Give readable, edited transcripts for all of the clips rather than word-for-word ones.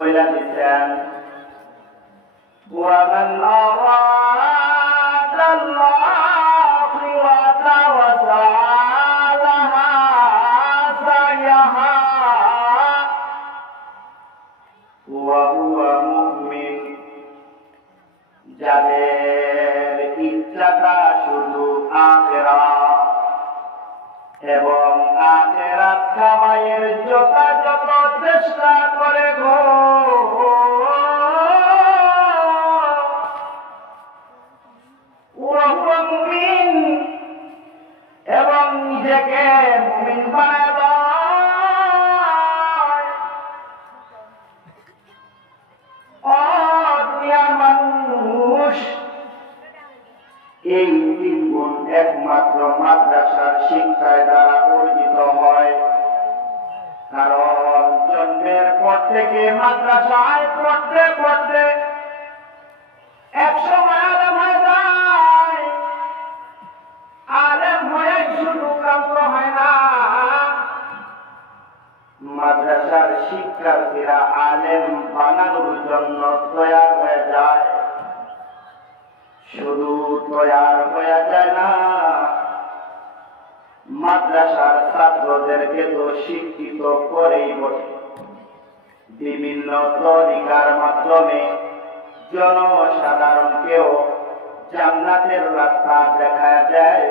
বইলা দিচ্ছেন ومن أراد الآخرة وسعى لها سعيها وهو مؤمن যাদের ইচ্ছাটা শুধু আখিরাত এবং আখিরাত কামাইয়ের যথাযথ চেষ্টা করে গো মুমিন এবং নিজেকে মুমিন বানায় দুনিয়ার মানুষ এই তিন গুণ একমাত্র মাদ্রাসার শিক্ষায় দ্বারা অর্জিত হয়। কারণ জন্মের পর থেকে মাদ্রাসায় পড়তে পড়তে একসময় আলেম হয়ে যায়। আলেম হয়ে শুধু কাম্য হয় না, মাদ্রাসার শিক্ষার্থীরা আলেম বানানোর জন্য তৈরি হয়ে যায়। শুধু তৈরি হয়ে যায় না, মাদ্রাসার ছাত্রদেরকে তো শিক্ষিত করেই বটে। বিভিন্ন তরিকার মাধ্যমে জনসাধারণকেও জান্নাতের রাস্তা দেখা যায়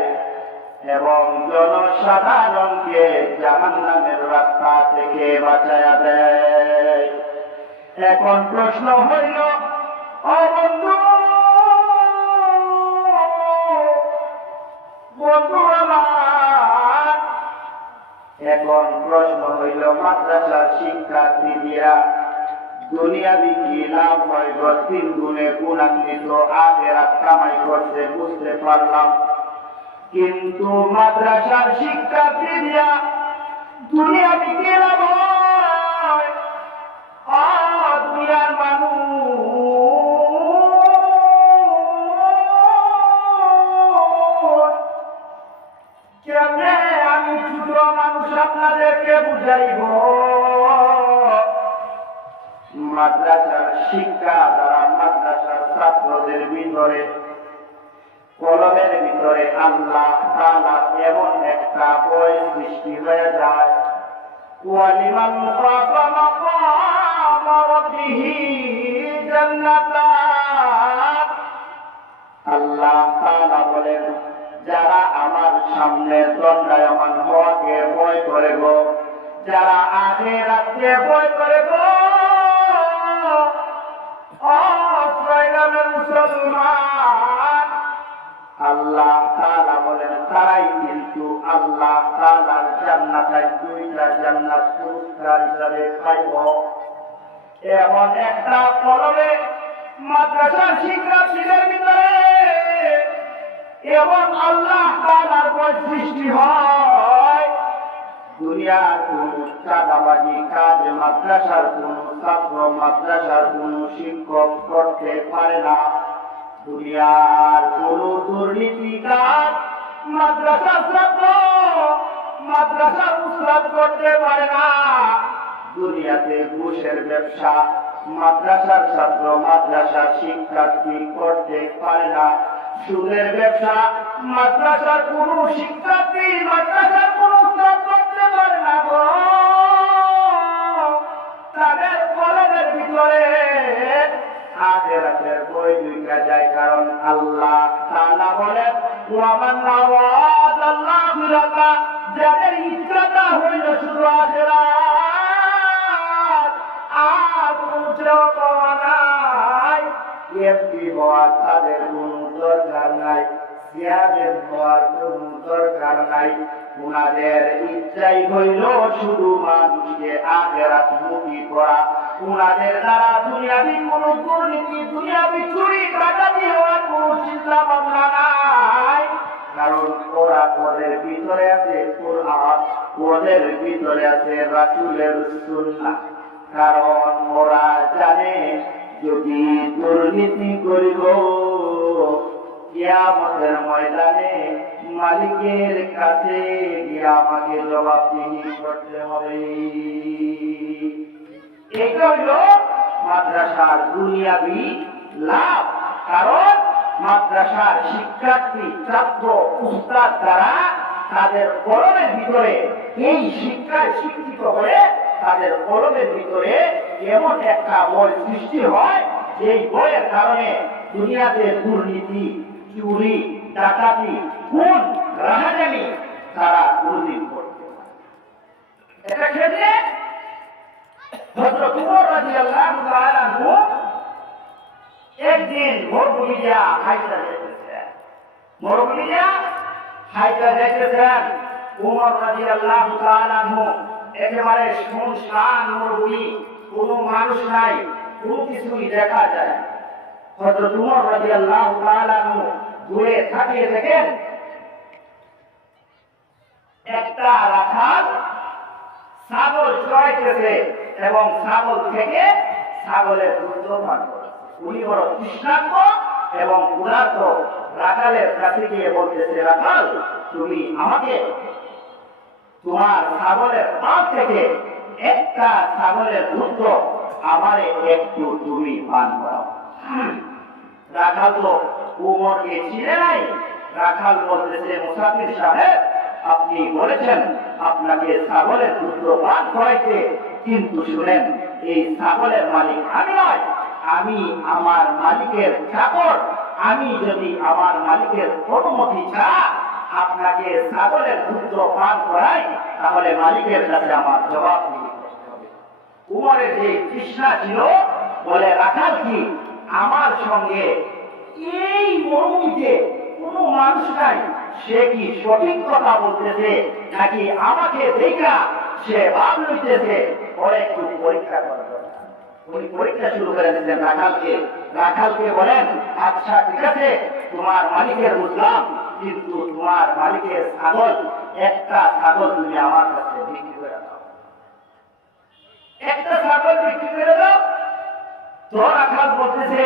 এবং জনসাধারণকে জাহান্নামের রাস্তা থেকে বাঁচায়া দেয়। এখন প্রশ্ন হইল, ও বন্ধু আমার, এখন প্রশ্ন হইল মাদ্রাসার শিক্ষার্থীরা দুনিয়াবি কি লাভ হয়? তিন গুণে গুণান্বিত আখিরাত কামাই করছে, বুঝতে পারলাম। কিন্তু মাদ্রাসার শিক্ষার্থীরা দুনিয়াবি কি লাভ হয়? দুনিয়ার মানুষ কেমনে আমি ছোট মানুষ আপনাদেরকে বুঝাইব। মাদ্রাসার শিক্ষা দ্বারা মাদ্রাসার ছাত্রদের ভিতরে কলমের ভিতরে আল্লাহ তাআলা এমন একটা ভয় সৃষ্টি হয়ে যায়। ওয়ালিমান খাফা মাকাম রাব্বিহি জান্নাতান। আল্লাহ তাআলা বলেন, যারা আমার সামনে দণ্ডায়মান হওয়াকে ভয় করে গো, যারা আখিরাতকে ভয় করে গো, মুসলমান, আল্লাহ তাআলা বলেন তারাই কিন্তু আল্লাহ তাআলার জান্নাতের দুইটা জান্নাত পুরস্কার হিসাবে পাইব। এমন একটা কলমে মাদ্রাসার শিক্ষার্থীদের ভিতরে এবং আল্লাহ তাআলার ভয় সৃষ্টি হয়। দুনিয়ার কোন চাঁদাবাজি কাজ মাদ্রাসার কোন ছাত্র, মাদ্রাসার কোন শিক্ষক করতে পারে না। দুনিয়ার কোন দুর্নীতি কাজ মাদ্রাসার ছাত্র, মাদ্রাসার উস্তাদ করতে পারে না। দুনিয়াতে ঘুষের ব্যবসা মাদ্রাসার ছাত্র, মাদ্রাসার শিক্ষার্থী করতে পারে না। সুদের ব্যবসা মাদ্রাসার কোন শিক্ষার্থী, মাদ্রাসার কোন উস্তাদ করতে পারে না গো। তাদের কলমের ভিতরে আখিরাতের ভয় ঢুকে যায়। কারণ আল্লাহ তাআলা বলেন, ওয়ামান আরাদা আল-আখিরাতা, যাদের ইচ্ছাটা হইল শুধু আখিরাত, আর কোনো পাওয়া নাই, এমপি হওয়ার তাদের কোনো দরকার নাই, চেয়ারম্যান হওয়ার কোনো দরকার নাই। উনাদের ইচ্ছাই হইল শুধু মানুষকে আখিরাত মুখী করা। উনাদের দ্বারা দুনিয়াবি কোনো দুর্নীতি, দুনিয়াবি চুরি ডাকাতি হওয়ার কোনো চিন্তা ভাবনা নাই। কারণ ওরা ওদের ভিতরে আছে কুরআন, ওদের ভিতরে আছে রাসূলের সুন্নাহ। কারণ ওরা জানে যদি দুর্নীতি করিব কিয়ামতের ময়দানে মালিকের কাছে গিয়ে আমাকে জবাবদিহি করতে হবে। এটা হলো মাদ্রাসার দুনিয়াবি লাভ। কারণ মাদ্রাসার শিক্ষার্থী, ছাত্র, উস্তাদ দ্বারা তাদের কলমের ভিতরে এই শিক্ষায় শিক্ষিত হয়ে তাদের কলমের ভিতরে এমন একটা বই সৃষ্টি হয় যেই বইয়ের কারণে দুনিয়াতে দুর্নীতি, চুরি, ডাকাতি, খুন, রাহাজানি তারা কোনদিন করতে পারে। এটা ক্ষেত্রে হযরত উমর রাদিয়াল্লাহু তাআলা আনহু একদিন মরুভূমিতে হাইটা যেতেছেন। মরুভূমিতে হাইটা যেতেছেন উমর রাদিয়াল্লাহু তাআলা আনহু। একেবারে শুনশান মরুভূমি, কোনো মানুষ নাই, কোনো কিছুই দেখা যায়। হযরত উমর রাদিয়াল্লাহু তাআলা আনহু দূরে তাকিয়ে দেখেন একটা রাখাল ছাগল চড়াইতেছে এবং ছাগল থেকে ছাগলের দুধ পান করে। উনি বড় তৃষ্ণার্ত এবং ক্ষুধার্ত। রাখালের কাছে গিয়ে বলতেছে, রাখাল, তুমি আমাকে তোমার ছাগলের পাল থেকে একটা ছাগলের দুধ আমারে একটু তুমি পান করো। রাখাল তো উমরকে চিনে নাই। রাখাল বলতেছে, মুসাফির সাহেব, আপনি বলেছেন আপনাকে ছাগলের দুধ পান করাইতে, কিন্তু শুনেন, এই ছাগলের মালিক আমি নয়, আমি আমার মালিকের চাকর। আমি যদি আমার মালিকের অনুমতি ছাড়া আপনাকে ছাগলের দুধ পান করাই, তাহলে মালিকের কাছে আমার জবাব দিয়ে করতে হবে। উমরের যে তৃষ্ণা ছিল, বলে, রাখাল কি আমার সঙ্গে এই মরুভূমিতে কোনো মানুষ নাই, সে কি সঠিক কথা বলতেছে নাকি আমাকে দেখা সে ভাব লইতেছে? পরে একটু পরীক্ষা করা দরকার। উনি পরীক্ষা শুরু করে দিলেন রাখালকে। রাখালকে বলেন, আচ্ছা ঠিক আছে, তোমার মালিকের বুঝলাম, কিন্তু তোমার মালিকের ছাগল, একটা ছাগল তুমি আমার কাছে বিক্রি করে দাও। একটা ছাগল বিক্রি করে দাও। তো রাখাল বলতেছে,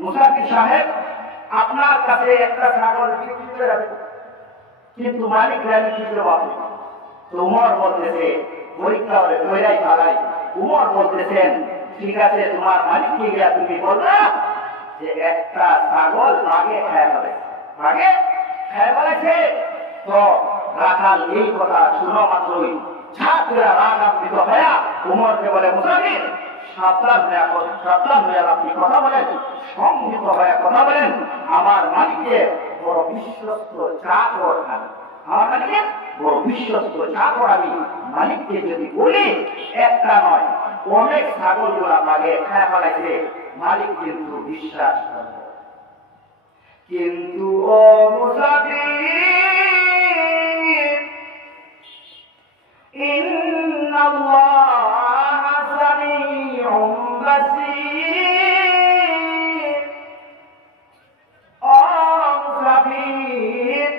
মুসাফির সাহেব, আপনার কাছে একটা ছাগল বিক্রি করে যাবে, কিন্তু মালিক রাজি কি করে পাবে? তো উমর বলতেছে, পরীক্ষা হলে তৈরাই চালাই। উমর বলতেছেন, ঠিক আছে, তোমার মালিককে গিয়া তুমি বলবা যে একটা ছাগল বাঘে খায় ফেলে, বাঘে খায় ফেলেছে। তো রাখাল এই কথা শুনো মাত্রই ছাত্ররা রাগান্বিত হইয়া উমরকে বলে, মুসাফির, সাবধান হইয়া আপনি কথা বলেন, সংযত হয়ে কথা বলেন। আমার মালিককে বড় বিশ্বস্ত চাকর আমি, আমার মালিকের বড় বিশ্বস্ত চাকর আমি। মালিককে যদি বলি একটা নয় অনেক ছাগল গুলা বাঘে খায় ফেলাইছে, মালিক কিন্তু বিশ্বাস করবে। কিন্তু ও মুসাফির, ইন্নাল্লাহা সামিউন বাসীর। ও মুসাফির,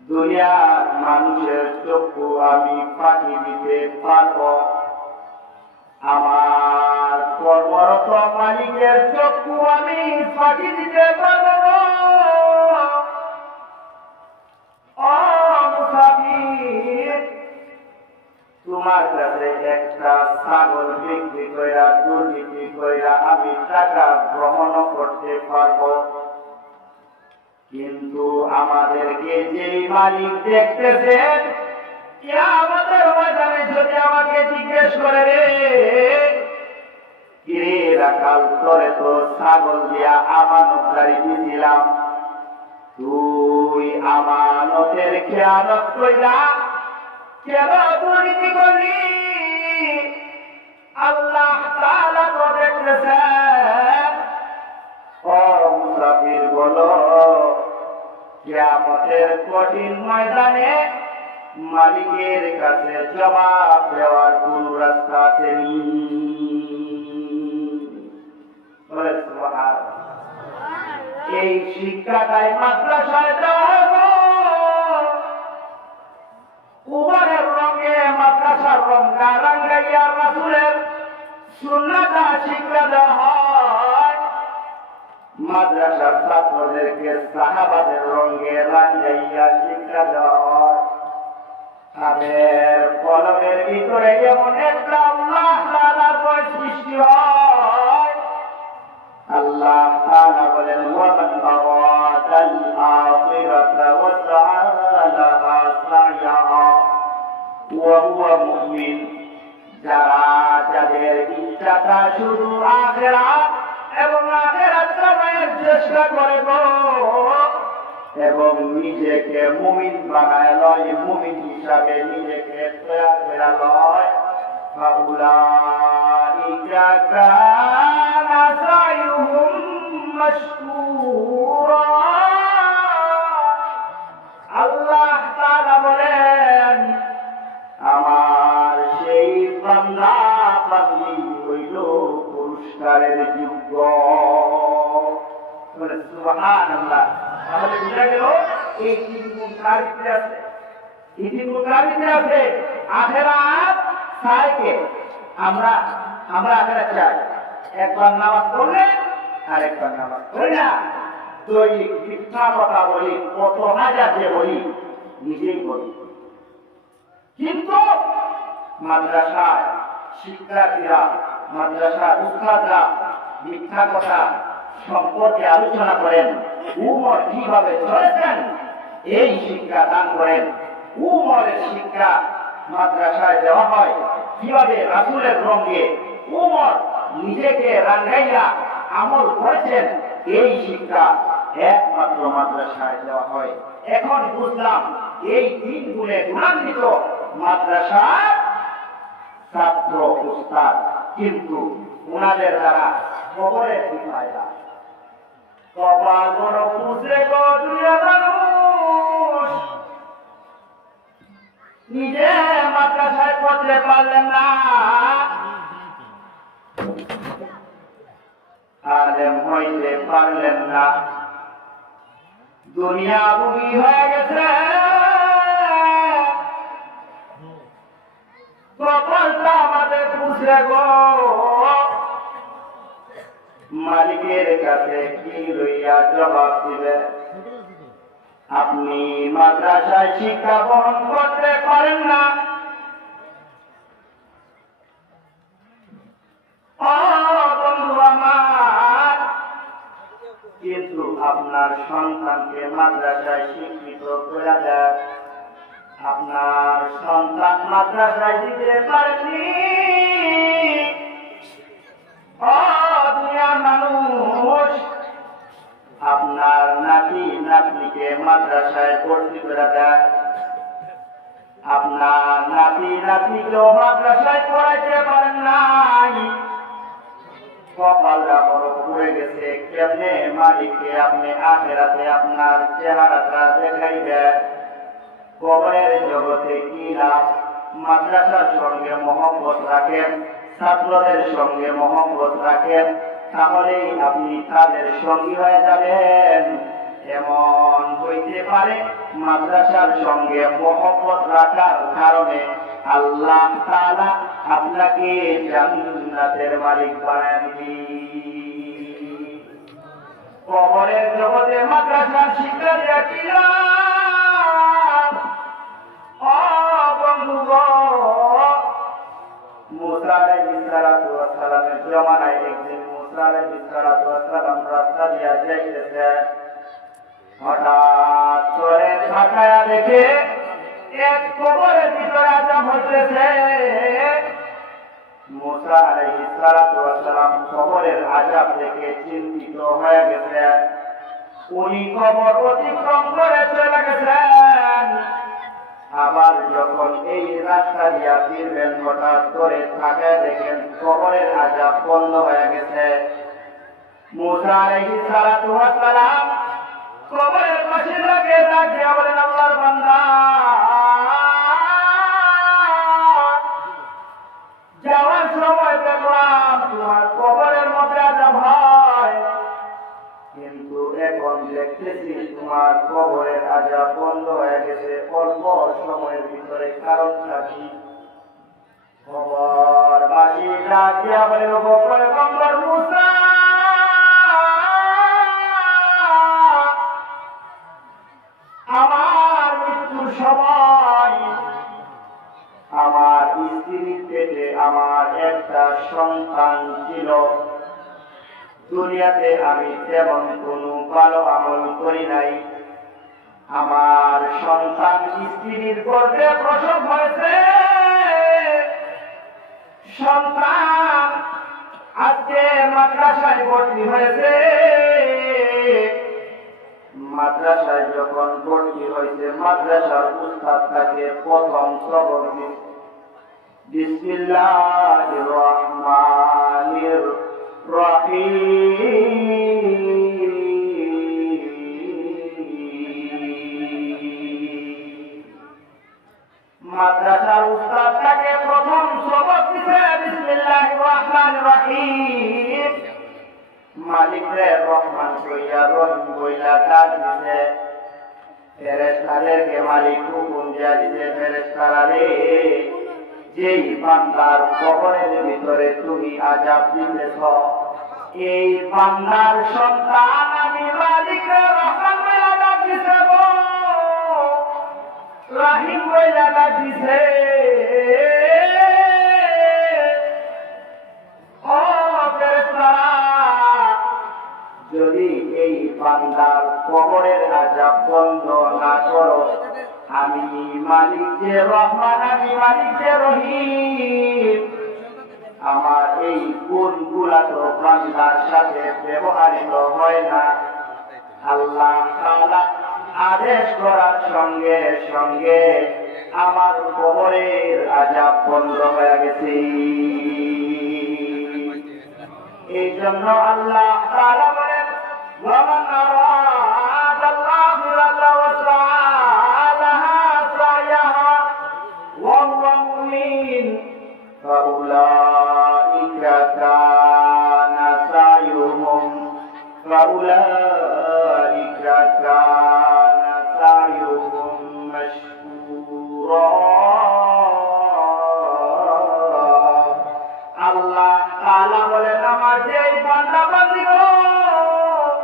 দুনিয়ার মানুষের চক্ষু আমি ফাঁকি দিতে পারবো, আমার কর্মরত মালিকের চক্ষু আমি ফাঁকি দিতে পারবো। ও মুসাফির, তোমার কাছে একটা ছাগল বিক্রি কইরা, দুর্নীতি কইরা আমি টাকা গ্রহণ করতে পারবো, কিন্তু আমাদেরকে যেই মালিক দেখতেছেন, আমাদের ময়দানে যদি আমাকে জিজ্ঞেস করে, রে কিরে রাখাল, তোরে তো ছাগল দিয়া আমানতদারি দিয়েছিলাম, তুই আমানতের খেয়ানত কইরা কেন দুর্নীতি করলি? আল্লাহ তাআলা তো দেখতেছেন। ও মুসাফির, বলো, কিয়ামতের কঠিন ময়দানে মালিকের কাছে জবাব দেওয়ার কোন রাস্তা আছে? এই শিক্ষাটাই মাদ্রাসায় দেওয়া হবে। উমরের রঙে মাদ্রাসার রঙা রাঙ্গাইয়া রাসূলের সুন্নাহটা শিক্ষা দেওয়া হয়। মাদ্রাসার ছাত্রদেরকে সাহাবাদের রঙে রাঙ্গাইয়া শিক্ষা দেওয়া হয়। তাদের কলমের ভিতরে এমন একটা আল্লাহ তাআলার ভয় সৃষ্টি হয়। আল্লাহ তাআলা বলেন ওয়ামান আরাদাল আখিরাতা ওয়া সাআলাহা সাইয়াহা ওয়া হুয়া মুমিন, যাদের ইচ্ছাটা শুধু আখিরাত এবং আখিরাত কামাইয়ের চেষ্টা করে গো, এবং নিজেকে মুমিন বানায় লয়, মুমিন হিসাবে নিজেকে তৈরি করে লয়, ফাউলাইকা কানা সাইয়ুহুম মাশকুরা। আল্লাহ তাআলা বলেন আমার সেই বান্দা বান্দী হইল পুরস্কারের যোগ্য। সুবহানাল্লাহ। তাহলে বুঝা গেল এই তিন গুণ কার ভিতরে আছে, এই তিন গুণ কার ভিতরে আছে? আখিরাত চাইকে আমরা আখিরাত চাই, একবার নামাজ পড়লে আর একবার নামাজ পড়ি না, দৈনিক মিথ্যা কথা বলি, কত হাজার যে বলি, নিজেই বলি। কিন্তু মাদ্রাসায় শিক্ষার্থীরা, মাদ্রাসার উস্তাদরা মিথ্যা কথা সম্পর্কে আলোচনা করেন, উমর কিভাবে চলেছেন এই শিক্ষা দান করেন। উমরের শিক্ষা মাদ্রাসায় দেওয়া হয়, কিভাবে রাসূলের রঙে উমর নিজেকে রাঙ্গাইয়া আমল করেছেন, এই শিক্ষা একমাত্র মাদ্রাসায় দেওয়া হয়। এখন বুঝলাম এই তিন গুণে গুণান্বিত মাদ্রাসার ছাত্র উস্তাদ, কিন্তু ওনাদের দ্বারা খবরে কি ফায়দা? কপাল বড় পুষে গো দুনিয়া মানুষ, নিজে মাদ্রাসায় পড়তে পারলেন না, আলেম হইতে পারলেন না, দুনিয়া বুড়ি হয়ে গেছে, কপালটা আমাদের পুষে গো। মালিকের কাছে কি লইয়া জবাব দিবে? আপনি মাদ্রাসায় শিক্ষা বহন করতে পারেন না, বন্ধু আমার, কিন্তু আপনার সন্তানকে মাদ্রাসায় শিক্ষিত করে দেয়, আপনার সন্তান মাদ্রাসায় দিতে পারেনি, দুনিয়ার মানুষ আপনার নাতি নাতনিকে মাদ্রাসায় ভর্তি করে দেয়, আপনার নাতি নাতনিকেও মাদ্রাসায় পড়াইতে পারেন নাই, কপালটা বড় পড়ে গেছে। কেমনে মালিককে আপনি আখিরাতে আপনার চেহারাটা দেখাইবেন? কবরের জগতে কি লাভ? মাদ্রাসার সঙ্গে মহব্বত রাখেন, ছাত্রদের সঙ্গে মহব্বত রাখেন, তাহলেই আপনি তাদের সঙ্গী হয়ে যাবেন। এমন হইতে পারে মাদ্রাসার সঙ্গে মহব্বত রাখার কারণে আল্লাহ তাআলা আপনাকে জান্নাতের মালিক বানায় দিবেন। কবরের জগতে মাদ্রাসার শিক্ষা দেয়া কি লাভ? মুসা আলাইহিস সালাতু ওয়াস সালামের জমানায় একদিন মুসা আলাইহিস সালাতু ওয়াস সালাম রাস্তা দিয়া যাইতেছে, হঠাৎ করে তাকায়া দেখে এক কবরের ভিতরে আযাব হইতেছে। মুসা আলাইহিস সালাতু ওয়াস সালাম কবরের আযাব দেখে চিন্তিত হয়ে গেছে, উনি কবর অতিক্রম করে চলে গেছেন। আবার যখন এই রাস্তা দিয়া ফিরবেন, হঠাৎ করে তাকায় দেখেন কবরের আযাব বন্ধ হয়ে গেছে। মুসা আলাইহিস সালাতু ওয়াস সালাম কবরের পাশে লাগে দাঁড়িয়ে বলেন, আল্লাহর বান্দা, যাওয়ার সময় দেখলাম তোমার কবরের মধ্যে আযাব হয়, কিন্তু এখন দেখতেছি তোমার কবরের আযাব বন্ধ হয়ে গেছে অল্প সময়ের ভিতরে, কারণটা কি? কবরবাসী ডাকিয়া বলে, ওগো পয়গম্বর মুসা, আমার মৃত্যুর সময় আমার স্ত্রীর পেটে আমার একটা সন্তান ছিল, দুনিয়াতে আমি তেমন কোনো ভালো আমল করি নাই। আমার সন্তান স্ত্রীর গর্ভে প্রসব হয়েছে, সন্তান আজকে মাদ্রাসায় ভর্তি হয়েছে। মাদ্রাসায় যখন ভর্তি হয়েছে, মাদ্রাসার উস্তাদ তাকে প্রথম সবক দিচ্ছে, বিসমিল্লাহির রহমানির রহিম। মাদ্রাসার উস্তাদ তাকে প্রথম সবক দিচ্ছে বিসমিল্লাহির রহমানির রহিম। মালিকরে রহমান কইয়া রহিম কইলা ডাক দিছে। ফেরেশতাদেরকে মালিক হুকুম দিয়া দিছে, ফেরেশতারা রে, যেই বান্দার কবরের ভিতরে তুমি আযাব দিতেছ, এই বান্দার সন্তান আমি মালিকরে রহমান কইলা ডাক দিছে গো, রহিম কইলা ডাক দিছে। ও ফেরেশতারা, যদি এই বান্দার কবরের আযাব বন্ধ না করো, আমি মালিক যে রহমান, আমি মালিক যে রহিম, আমার এই গুণগুলা তো বান্দার সাথে ব্যবহারিত হয় না। আল্লাহ তাআলা আদেশ করার সঙ্গে সঙ্গে আমার কবরের আযাব বন্ধ হয়ে গেছে। এই জন্য আল্লাহ তাআলা বলেন, ওয়ামান আরাদাল্লাহু লাহা সায়াহা ওয়া হুয়া মুমিন ফাউলাইকা কানা সায়ুহুম মাশকুরা। আল্লাহ তাআলা বলেন, আমার যেই বান্দা বান্দীগণ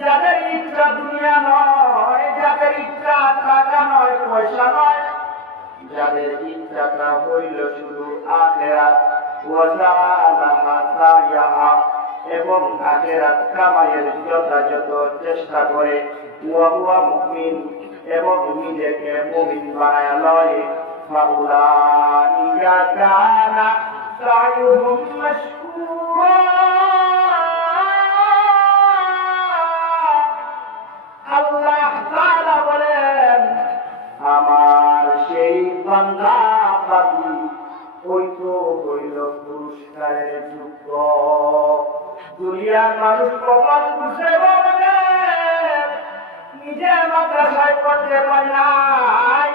যাদের ইচ্ছা দুনিয়া নয়, যাদের ইচ্ছা টাকা নয়, পয়সা নয়, যাদের ইচ্ছাটা হইল শুধু আখিরাত, ওয়াজালাহা সায়াহা, এবং আখিরাত কামাইয়ের যথাযথ চেষ্টা করে, ওয়া হুয়া মুমিন, এবং নিজেকে মুমিন বানায় লয়, ফাউলাইকা কানা সায়ুহুম মাশকুরা। আল্লাহ তাআলা বলেন, আমার সেই বান্দা বান্দী ওই তো হইল পুরস্কারের যোগ্য। দুনিয়ার মানুষ কপাল খুঁজে বলে, নিজে মাদ্রাসায় পড়তে পারি নাই,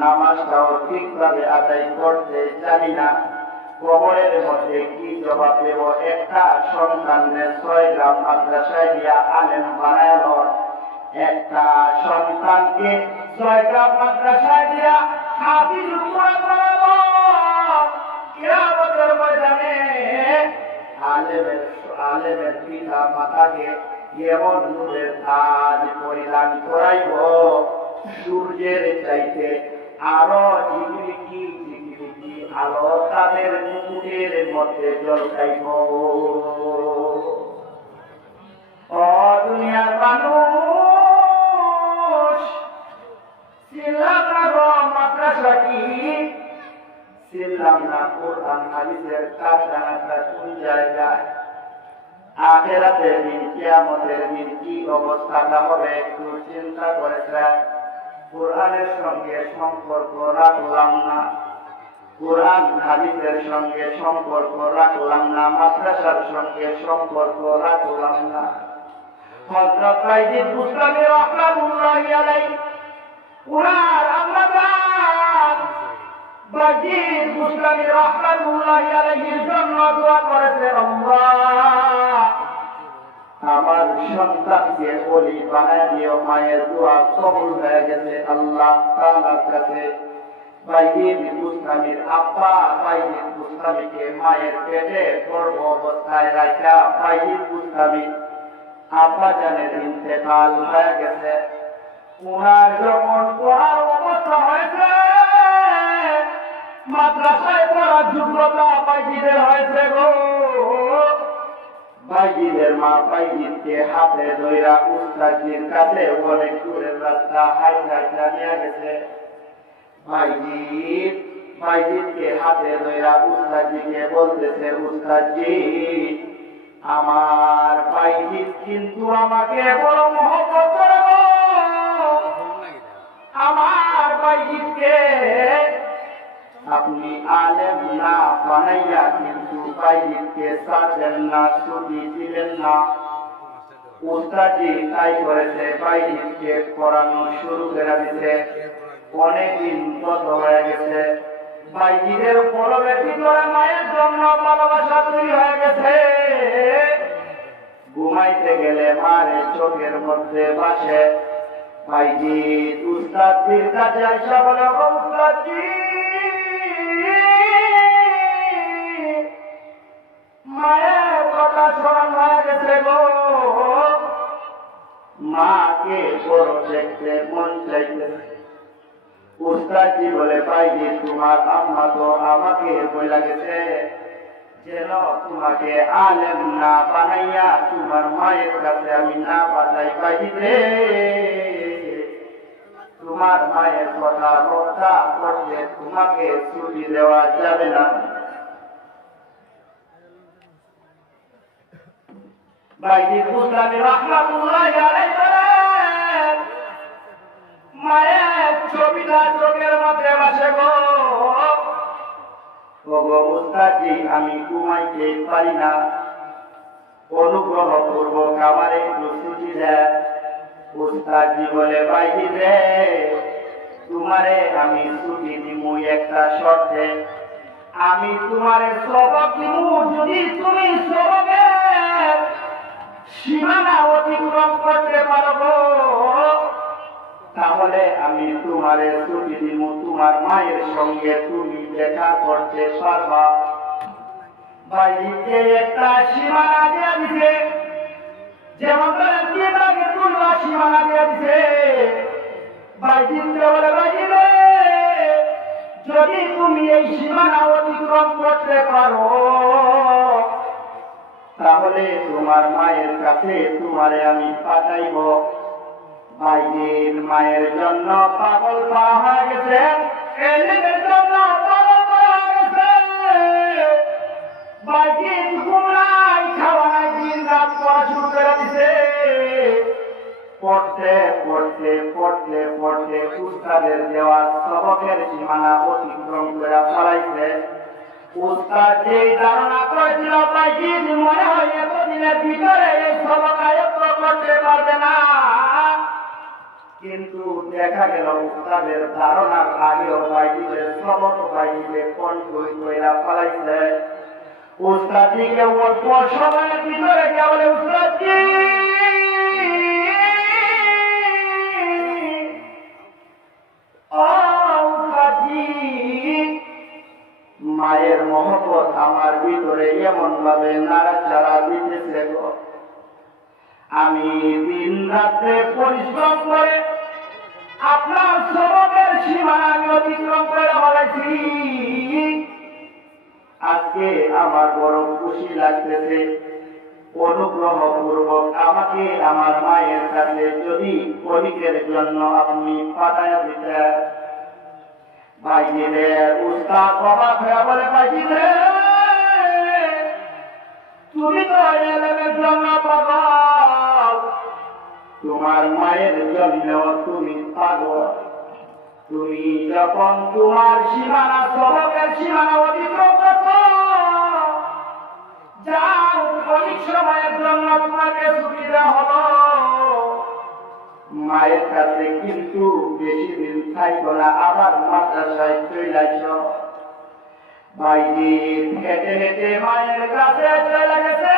নামাজটাও ঠিকভাবে আদায় করতে জানি না, কবরের মধ্যে কি জবাব দেব? একটা সন্তানের 6 গ্রাম মাদ্রাসায় দিয়া আলেম বানালো, একটা সন্তানকে 6 গ্রাম মাদ্রাসায় দিয়া হাফিজুল কোরআন বানালো। কিয়ামতের ময়দানে আলেমের পিতা মাতাকে এমন নূরের তাজ পরিধান করাইব, সূর্যের চাইতে আরো ঝিকিমিকি ঝিকিমিকি আলো তাদের মুখের মধ্যে ঝলকাইব। ও দুনিয়ার মানুষ, ছিলাম না গো মাদ্রাসা কি, ছিলাম না কোরআন হাদিসের কারখানাটা কোন জায়গায়, আখিরাতের দিন, কিয়ামতের দিন কি অবস্থাটা হবে একটু চিন্তা করেছেন? কোরআনের সঙ্গে সম্পর্ক রাখলাম না, কোরআন হাদিসের সঙ্গে সম্পর্ক রাখলাম না, মাদ্রাসার সঙ্গে সম্পর্ক রাখলাম না। হযরত বাইজিদ বুস্তামী রাহমাতুল্লাহি আলাইহি, উনার আম্মাজান বাইজিদ বুস্তামী রাহমাতুল্লাহি আলাইহির জন্য দোয়া করেছেন, আল্লাহ আমার সন্তানকে ওলি বানায় দিও। মায়ের দোয়া কবুল হয়ে গেছে আল্লাহ তাআলার কাছে। বাইজিদ বুস্তামীর আব্বা বাইজিদ বুস্তামীকে মায়ের পেটে গর্ভ অবস্থায় রাখা বাইজিদ বুস্তামী আব্বা জানের ইন্তেকাল হয়ে গেছে। উনার যখন পড়ার অবস্থা হয়েছে, মাদ্রাসায় পড়ার যোগ্যতা বাইজিদের হয়েছে গো। বাইজিদের মা বাইজিদকে হাতে ধইরা উস্তাদজির কাছে অনেক দূরের রাস্তা হাইটা নিয়ে গেছে। বাইজিদকে হাতে ধইরা উস্তাদজিকে বলতেছে, উস্তাদজি আমার বাইজিদ কিন্তু আমাকে বড় মহব্বত করে গো। আমার বাইজিদকে আপনি আলেম না বানাইয়া কিন্তু বাইজিদকে ছাড়বেন না, ছুটি দিলেন না। উস্তাদজি তাই করেছে, বাইজিদকে পড়ানো শুরু করে দিতে। অনেকদিন গত হয়ে গেছে, বাইজিদের কলমের ভিতরে মায়ের জন্য ভালোবাসা তৈরি হয়ে গেছে। ঘুমাইতে গেলে মারে চোখের মধ্যে বাসে। বাইজিদ উস্তাদজির কাছে আইসা বলে, উস্তাদজি মায়ের কথা স্মরণ হয়ে গেছে গো। মাকে বড় দেখতে মন চাইতেছে। উস্তাদজি বলে, বাইজিদ তোমার আম্মা তো আমাকে বইলা গেছে যেন তোমাকে আলেম না বানাইয়া তোমার মায়ের কাছে আমি না পাঠাই। বাইজিদ রে, তোমার মায়ের কথা রক্ষা করতে তোমাকে ছুটি দেওয়া যাবে না। বাইজিদ বুস্তামি রাহমাতুল্লাহি আলাইহি বলেন, মায়ের ছবিটা চোখের মধ্যে বাসে গো। ওগো উস্তাদজি আমি ঘুমাইতে পারি না, অনুগ্রহ পূর্বক আমার একটু ছুটি দেন। উস্তাদজি বলে, বাইজিদ রে তোমারে আমি ছুটি দিমু একটা শর্তে। আমি তোমারে সবক দিমু, যদি তুমি সবকের সীমানা অতিক্রম করতে পারবো তাহলে আমি তোমারে ছুটি দিব, তোমার মায়ের সঙ্গে তুমি দেখা করতে পারবা। বাইজিদকে একটা সীমানা দিয়ে দিছে, যেমন সীমানা দিয়ে দিছে। বাইজিদকে বলে, বাইজিদ যদি তুমি এই সীমানা অতিক্রম করতে পারো তাহলে তোমার মায়ের কাছে তোমারে আমি পাঠাইব। বাইজিদ মায়ের জন্য পাগল করা হয়ে গেছে, এলিমের জন্য পাগল করা হয়ে গেছে। বাইজিদ ঘুমাই খাওয়া নাই, দিন রাত পড়া শুরু করে দিছে। পড়তে পড়তে পড়তে পড়তে উস্তাদের দেওয়া সবকের সীমানা অতিক্রম করে ফলাইছে। উস্তাদ যে ধারণা করেছিল বাইজিদ মনে হয় এতদিনের ভিতরে এই সবক আয়ত্ত করতে পারবে না, কিন্তু দেখা গেল উস্তাদের ধারণার আগেও বাইজিদের সবক বাইজিদের কন্ট্রোল করে ফলাইছে। উস্তাদজিকে অল্প সময়ের ভিতরে কে বলে, উস্তাদজি মায়ের মহব্বত আমার ভিতরে এমন ভাবে নাড়াচাড়া দিতেছে গো। আমি দিন রাত্রে পরিশ্রম করে আপনার সবকের সীমানা আমি অতিক্রম করে বলেছি। আজকে আমার বড় খুশি লাগতেছে। অনুগ্রহ পূর্বক আমাকে আমার মায়ের কাছে যদি ক্ষণিকের জন্য আপনি পাঠায় দিতেন। বাইজিদের উস্তাদ অবাক হয়ে বলে, বাইজিদ রে তুমি তো এলেমের জন্য পাগল, তোমার মায়ের জন্য তুমি পাগল। তুমি যখন তোমার সীমানা সবকের সীমানা অতিক্রম করছো, যাও অনেক সময়ের জন্য তোমাকে ছুটি দেওয়া হলো। মায়ের কাছে কিন্তু বেশি দিন থাকবো না, আবার মাদ্রাসায় চলে আসো। বাইজিদ হেঁটে হেঁটে মায়ের কাছে চলে গেছে।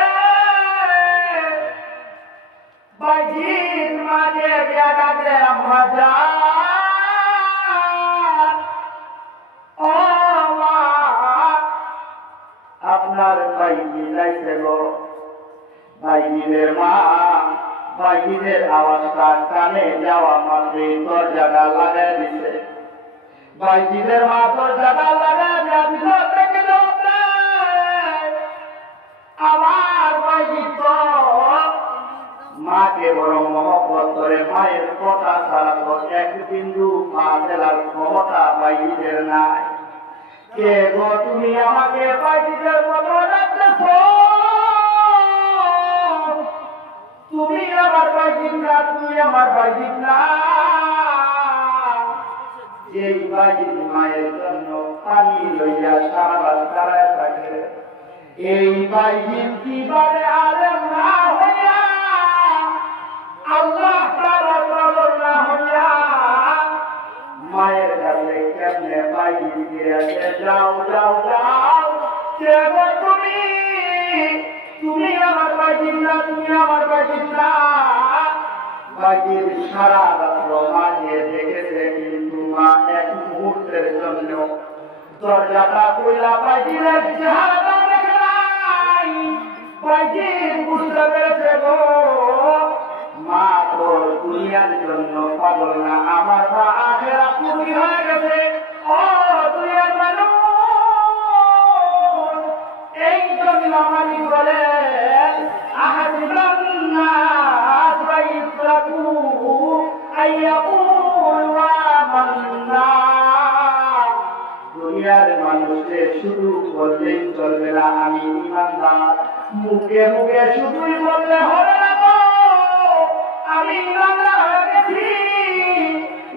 বাইজিদ মাকে ডাকে, আম্মা জান, ও মা আপনার বাইজিদ আইছে গো। বাইজিদের মা বাইজিদের আওয়াজটা কানে যাওয়া মাত্রই দরজাটা লাগাই দিছে। বাইজিদের মা দরজাটা লাগায় ভিতর থেকে আমার বাইজি তো মাকে বড় মহব্বত করে, মায়ের কথা ছাড়া তো এক বিন্দু পা ফেলার ক্ষমতা বাইজিদের নাই। কে গো তুমি আমাকে বাইজিদের মতো রাখতেছ? তুমি আমার বাইজির না, তুমি আমার বাইজির না। এই বাইজির মায়ের জন্য পানি লইয়া সারা রাত দাঁড়ায় থাকে, এই বাইজির কিভাবে আলেম না হইয়া, আল্লাহ তাআলা পাগল না হইয়া মায়ের কাছে কেমনে বাইজি ফিরে আসে? যাও যাও যাও, কে গো তুমি? তুমি আমার বাইজির না, তুমি আমার বাইজির না। বাইজির সারা রাত্র মাঝে দেখেছে, কিন্তু মা এক মুহূর্তের জন্য দরজাটা খুইলা বাইজির চেহারাটা দেখে নাই। বাইজি বুঝতে পেরেছে গো মা তো দুনিয়ার জন্য পাগল না, আমার মা আখিরাত মুখী হয়ে গেছে। ও দুনিয়ার মানুষ, এই জন্য আমি বলেন আহাদিবান নাস ওয়াইফরাকু আইয়াকুল আমান্না। দুনিয়ার মানুষের শুধু বললেই চলবে না আমি ঈমানদার, মুখে মুখে শুধুই বললে হবে না গো আমি ঈমানদার হয়ে গেছি।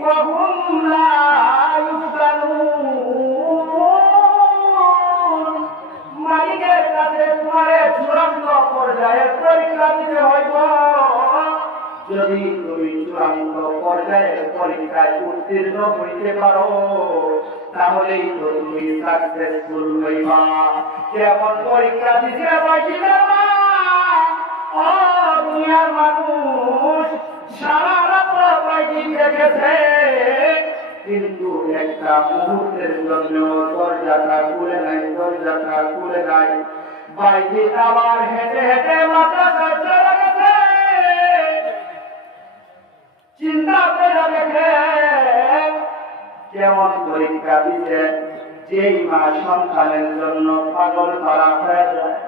ওয়া হুম লা ইফতানুন, মালিকের কাছে তোমারে চূড়ান্ত পর্যায়ের পরীক্ষা দিতে হইব। যদি তুমি চূড়ান্ত পর্যায়ের পরীক্ষায় উত্তীর্ণ হইতে পারো, তাহলেই তো তুমি সাকসেসফুল হইবা। কেমন পরীক্ষা দিতে পারছিলেন না? ও দুনিয়ার মানুষ, সারা রাত বাইজি দেখেছে, কিন্তু একটা মুহূর্তের জন্য দরজাটা খুলে নাই, দরজাটা খুলে নাই। বাইজি আবার হেঁটে হেঁটে মাদ্রাসা চলে গেছে। চিন্তা করে দেখে কেমন পরীক্ষা দিচ্ছে। যেই মা সন্তানের জন্য পাগল করা হয়ে যায়,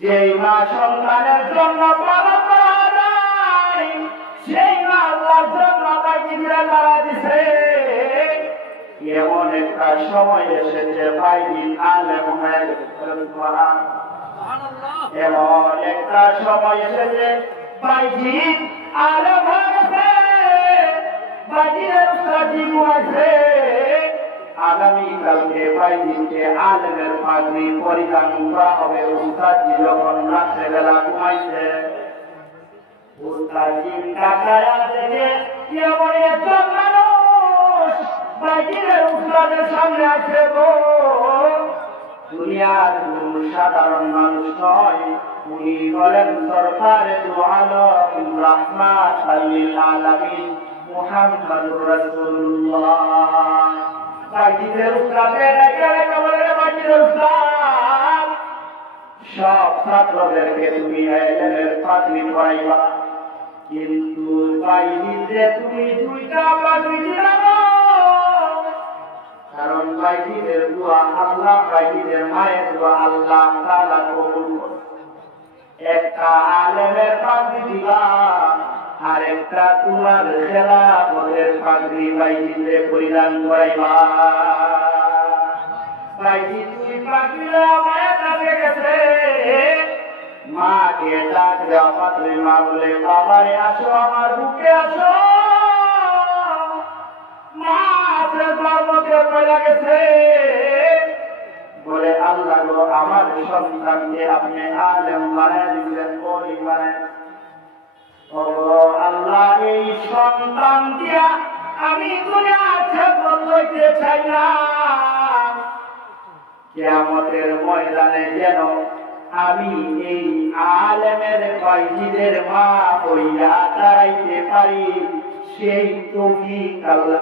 যেই মা সন্তানের জন্য পাগল করা যায়, সেই মা আল্লাহর জন্য বাইজিরা তারা দিছে। এমন একটা সময় এসেছে বাইজি আলেম হয়ে গেছে। এমন একটা সময় এসেছে বাইজি আলেম হয়ে গেছে, বাইজির সাজিব আছে। আগামীকালকে বাইজিকে আলেমের পাগড়ি পরিধান করা হবে। উস্তাদজি যখন রাত্রেবেলা ঘুমাইছে, উস্তাদজি তাকায়া দেখে এমন একজন মানুষ বাইজির উস্তাদের সামনে আছে গো। দুনিয়ার কোন সাধারণ মানুষ নয়, উনি বলেন সরকারে দু আলম রাহমাতাল লিল আলামিন মুহাম্মাদুর রাসূলুল্লাহ। বাইজিদের উস্তাদে ডাকে বলে, বাইজিদের উস্তাদ, সব ছাত্রদেরকে তুমি ইলমের পাগড়ি পরাইবা, কিন্তু বাইজিতে তুমি দুইটা পাগড়ি দিলা। কারণ বাইজিদের দোয়া আল্লাহ, বাইজিদের মায়ের দোয়া আল্লাহ তাআলা কবুল করে। একটা আলেমের পাগড়ি দিবা, আর একটা তোমার খেলাফতের পাগড়ি বাইজিতে পরিধান করাইবা। বাইজি তুই পাগড়িরা মায়ের কাছে গেছে, মাকে ডাক দেওয়া মাত্রই মা বলে, বাবারে আসো, আমার বুকে আসো। মা গেছে বলে, আল্লাহ গো আমার সন্তানকে আপনি আলেম বানায় দিলেন, ওই মানে ও আল্লাহ, এই সন্তান দিয়া আমি দুনিয়াতে বলতে চাই না। কিয়ামতের ময়দানে যেন আমি এই আলেমের বাইজিদের মা হইয়া দাঁড়াইতে পারি, সেই তৌফিক আল্লাহ